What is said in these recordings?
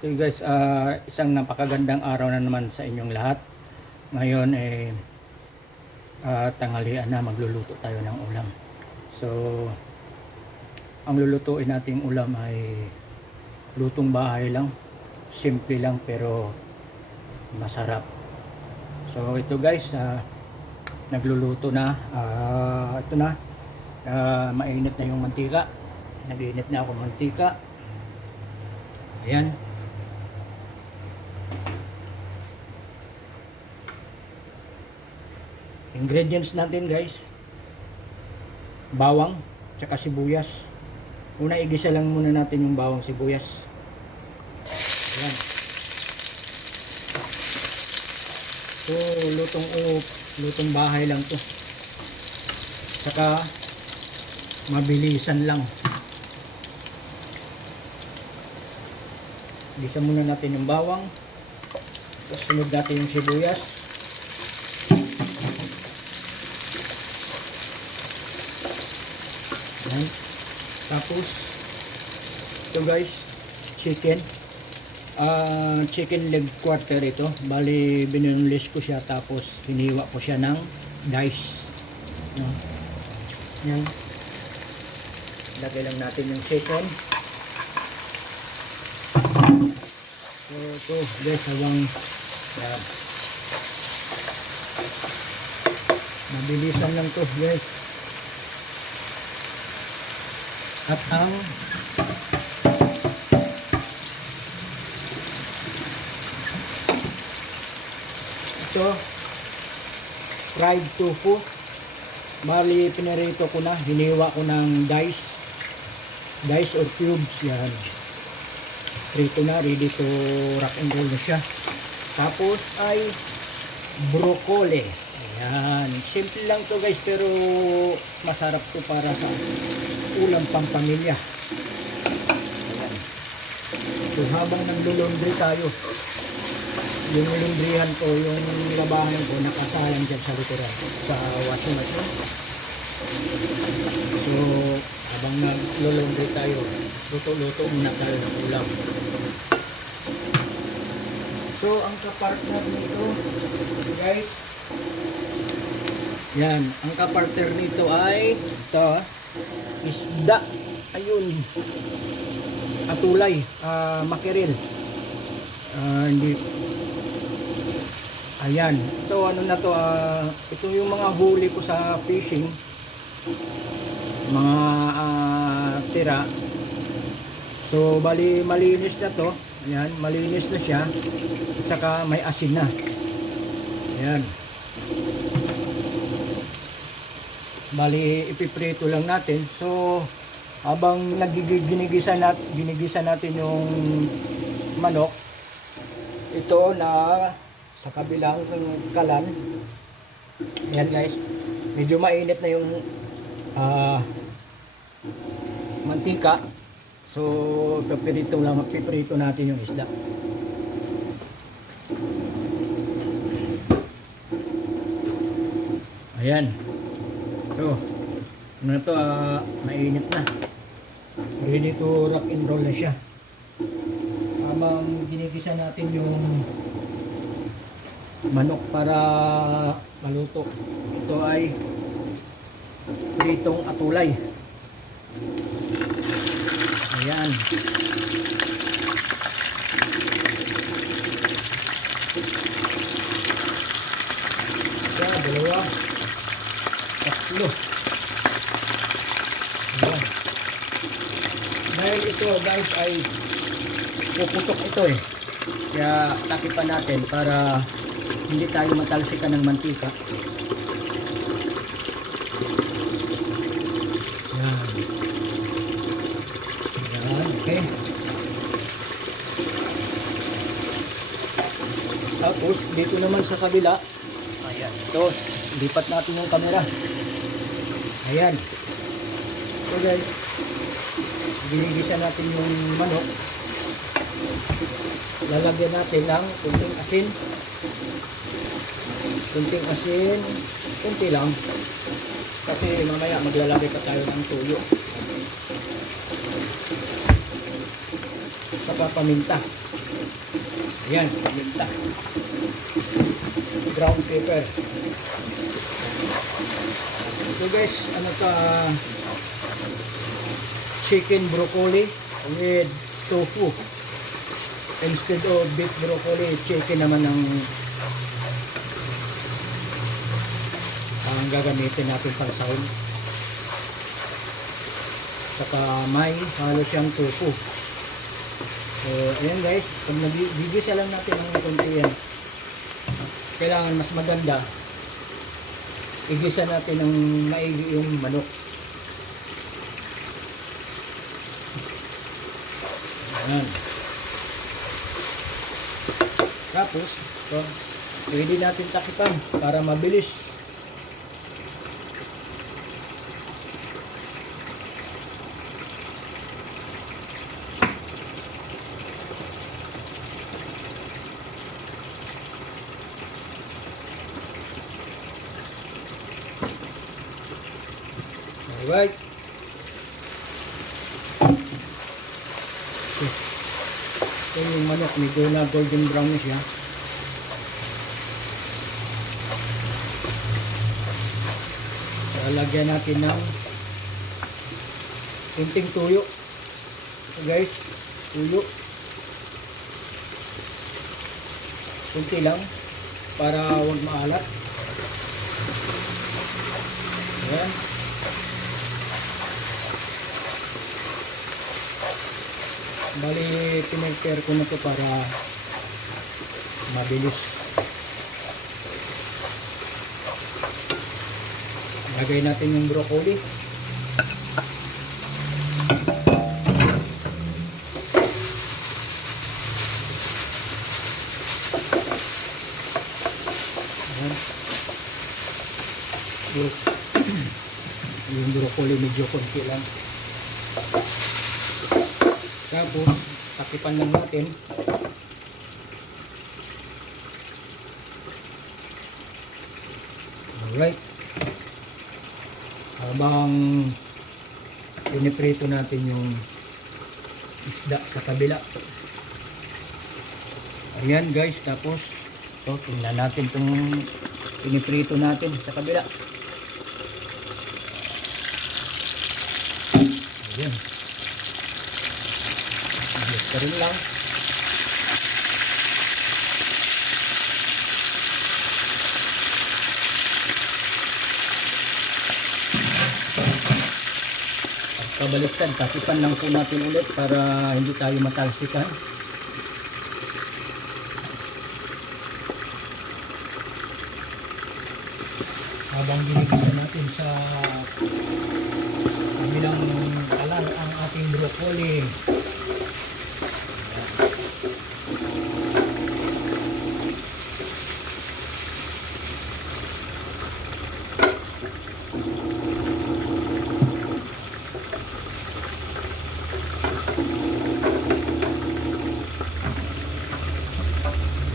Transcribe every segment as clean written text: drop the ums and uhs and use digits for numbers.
So guys, isang napakagandang araw na naman sa inyong lahat. Ngayon tanghalian na, magluluto tayo ng ulam. So ang lulutuin nating ulam ay lutong bahay lang, simple lang pero masarap. So ito guys, nagluluto na. Ito na, mainit na yung mantika. Nag-iinit na ako mantika. Ayan. Ingredients natin guys, bawang tsaka sibuyas. Una, igisa lang muna natin yung bawang sibuyas. Ayan. So lutong bahay lang to, tsaka mabilisan lang. Igisa muna natin yung bawang, tapos sunod natin yung sibuyas. Ayan. Tapos ito guys, chicken leg quarter ito. Bali binunlis ko siya, tapos hiniwa ko siya ng dice. Ayan. Lagay lang natin yung chicken. So ito guys, habang mabilisan lang to guys. At ang ito, fried tofu. Bali pinirito ko na, hiniwa ko ng dice or cubes. Yan, prito na, ready to rock and roll na siya. Tapos ay broccoli. Ayan, simple lang to guys, pero masarap to para sa ulam pang pamilya. Ayan. So habang naglulundry tayo, yung lundrihan ko, yung labahan ko, nakasayang dyan sa likuran, sa washing machine. So habang naglulundry tayo, luto-luto muna tayo ng ulam. So ang kapartner nito guys, yan, ang kapartner nito ay ito, isda. Ayun, atulay, makiril. Hindi, ayan, ito ano na to, ito yung mga huli ko sa fishing, mga tira. So bali malinis na to. Ayan, malinis na siya, at saka may asin na. Ayan, bali ipiprito lang natin. So habang ginigisa natin yung manok, ito na sa kabilang kalan. Ayan guys, medyo mainit na yung mantika. So piprito natin yung isda. Ayan. So ano to, mainit na, ready to rock and roll na siya. Habang ginigisa natin yung manok para maluto, ito ay pritong atulay. Ayan. Isa, dalawa, tatlo. Ayan. Dahil ito guys ay puputok ito kaya takipan natin para hindi tayo matalsikan ng mantika. Okay. Tapos dito naman sa kabila, ayan, ito, lipat natin yung camera. Ayan. So guys, ginigisa natin yung manok. Lalagyan natin ng kunting asin. Kunti lang. Kasi mamaya maglalagay pa tayo ng tuyo. saka paminta. Ayan, paminta. Ground pepper. So guys, ano ka, chicken broccoli with tofu. Instead of beef broccoli, chicken naman ang gagamitin natin pang sahog. Saka may halo siyang tofu. So, ayan guys, pag nagigisa lang natin ng konti yan, kailangan mas maganda igisa natin ng maigi yung manok. Ayan. Tapos, so, pwede natin takipan para mabilis. Alright. Ito yung manok, medyo na golden brown na siya. Lalagyan natin ng kunting tuyo. So guys, tuyo. Kunti lang para huwag maalat. Ayan. Bali, pinag-care ko na ito para mabilis. Lagay natin yung broccoli. Ayan. Yung broccoli medyo konti lang. Tapos, takipan lang natin. Alright. Habang piniprito natin yung isda sa kabila. Ayan guys, tapos so, tingnan natin itong piniprito natin sa kabila. Ayan. Ito rin lang. Pagkabaliktad, takipan lang po natin ulit para hindi tayo matalsikan. Habang ginigisa natin sa kabilang kalan ang ating broccoli.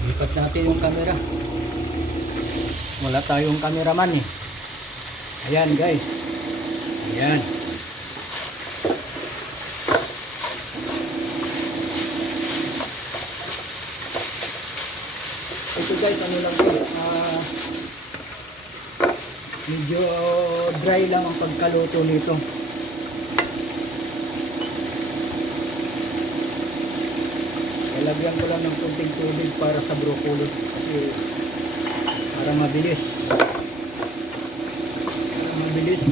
Lipat natin yung camera. Wala tayong cameraman eh. Ayan guys. Ayan. Ito guys, ano lang po. Medyo dry lang ang pagkaluto nito. Lagyan ko lang ng kunting tubig para sa broccoli kasi para mabilis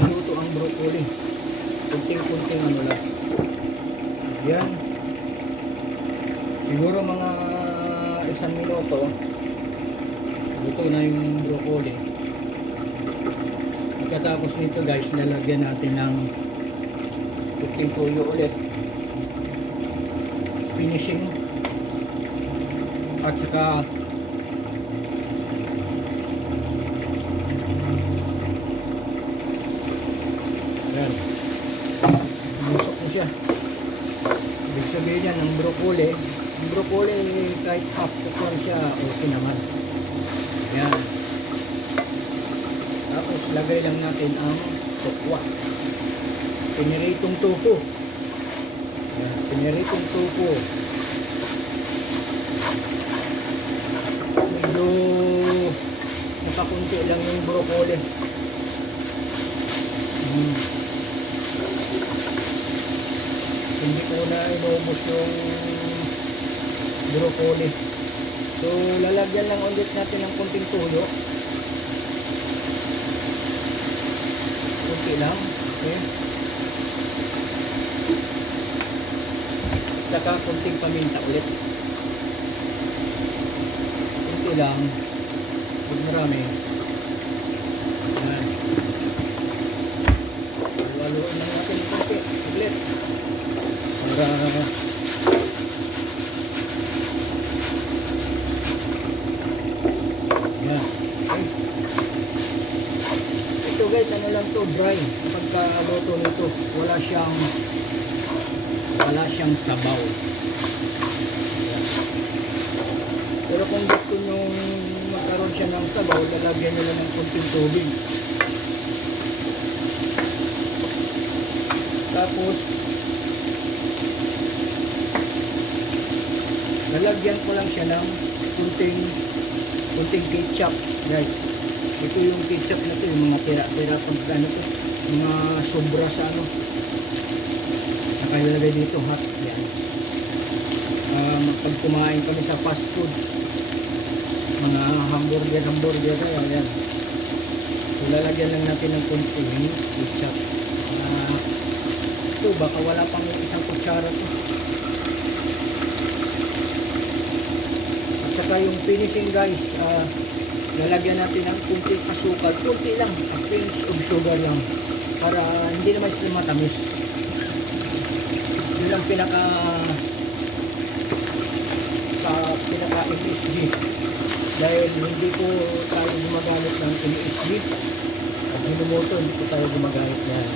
maluto ang broccoli. Kunting ano lang. Yan. Siguro mga 1 minuto luto na yung broccoli. Pagkatapos nito guys, lalagyan natin ng kunting tuyo ulit. Finishing. At saka ayan, musok ko siya. Ibig sabihin yan, ang broccoli kahit half cook lang siya, okay naman. Ayan. Tapos lagay lang natin ang tokwa, piniritong tofu. Ayan, piniritong tofu. medyo nakakunti lang yung broccoli. Hindi ko na inubos yung broccoli. So lalagyan lang ulit natin ng konting tuyo. Kunti lang. Okay. Saka konting paminta ulit. Kunti lang. Huwag marami. Ayan. Haluin lang natin yung konti. Saglit. Para yan. Okay. Ito guys, ano lang to, dry. Pagkaluto nito, wala siyang sabaw. Yan. Pero kung gusto nyo magkaroon siya ng sabaw, lalagyan nyo lang ng konting tubig. Tapos lalagyan ko lang siya ng kunting ketchup, guys. Ito yung ketchup na to, yung mga tira-tira pag ano to, mga sobra sa ano, nakalagay dito hot. Yan. Pag kumain kami sa fast food, mga hamburger tayo, yan. So lalagyan lang natin ng kunting ketchup. Ito baka wala pang isang kutsara to. Saka yung finishing guys, lalagyan natin ng kunting asukal, kunti lang, a pinch of sugar lang, para hindi naman sila matamis. Yun ang pinaka MSG, dahil hindi po tayo gumagamit ng MSG at hinumoto, hindi po tayo gumagamit na yan.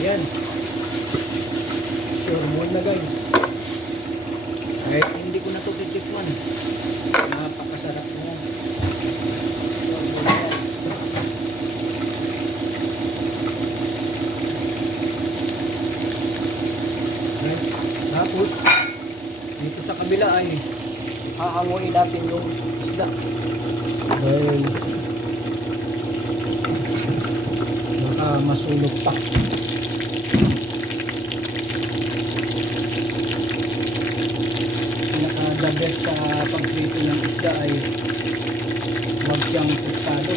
Yan. Sure mo na guys. Kahit hindi ko na ito titikman. Napakasarap na yan. Yan. Tapos, dito sa kabila ay hahanguin natin yung isda. Dahil baka masulog pa. The best sa pagprito ng isda ay huwag siyang tostado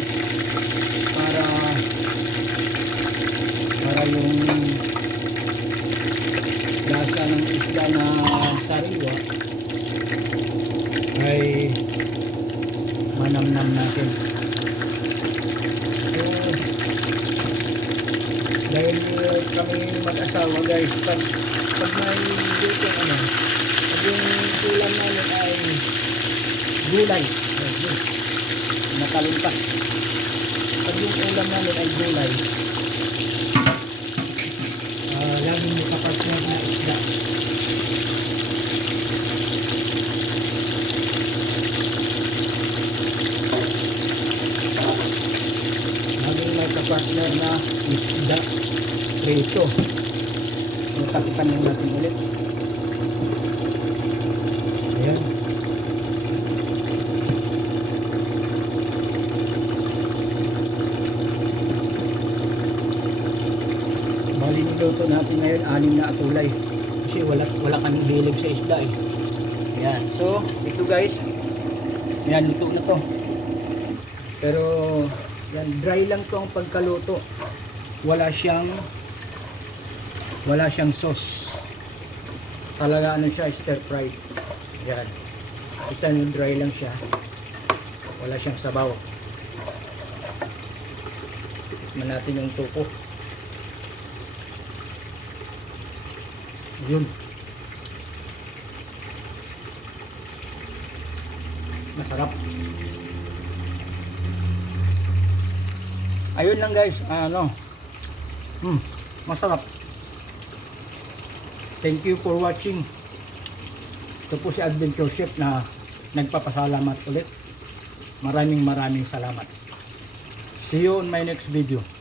para yung lasa ng isda na sariwa ay manamnam natin. So, dahil kami mag-asawa guys, pag may dito yung ulam namin ay gulay. Nakalimpas. Pag yung ulam namin ay gulay, laging makapartner na isda. Laging may kapartner na isda. Prito. Takipan lang natin ulit. Ayan. Bali niluto natin ngayon 6 na atulay. Kasi wala kami hilig sa isda eh. Ayan. So, ito guys. Ayan, luto na to. Pero, yan, dry lang to ang pagkaluto. Wala siyang sauce. Talaga ano siya, stir fry. Yan. Kita nyo, dry lang siya. Wala siyang sabaw. Tikman natin yung tuko. Yun. Masarap. Ayun lang guys. Masarap. Thank you for watching. Ito po si Adventure Chef na nagpapasalamat ulit. Maraming salamat. See you on my next video.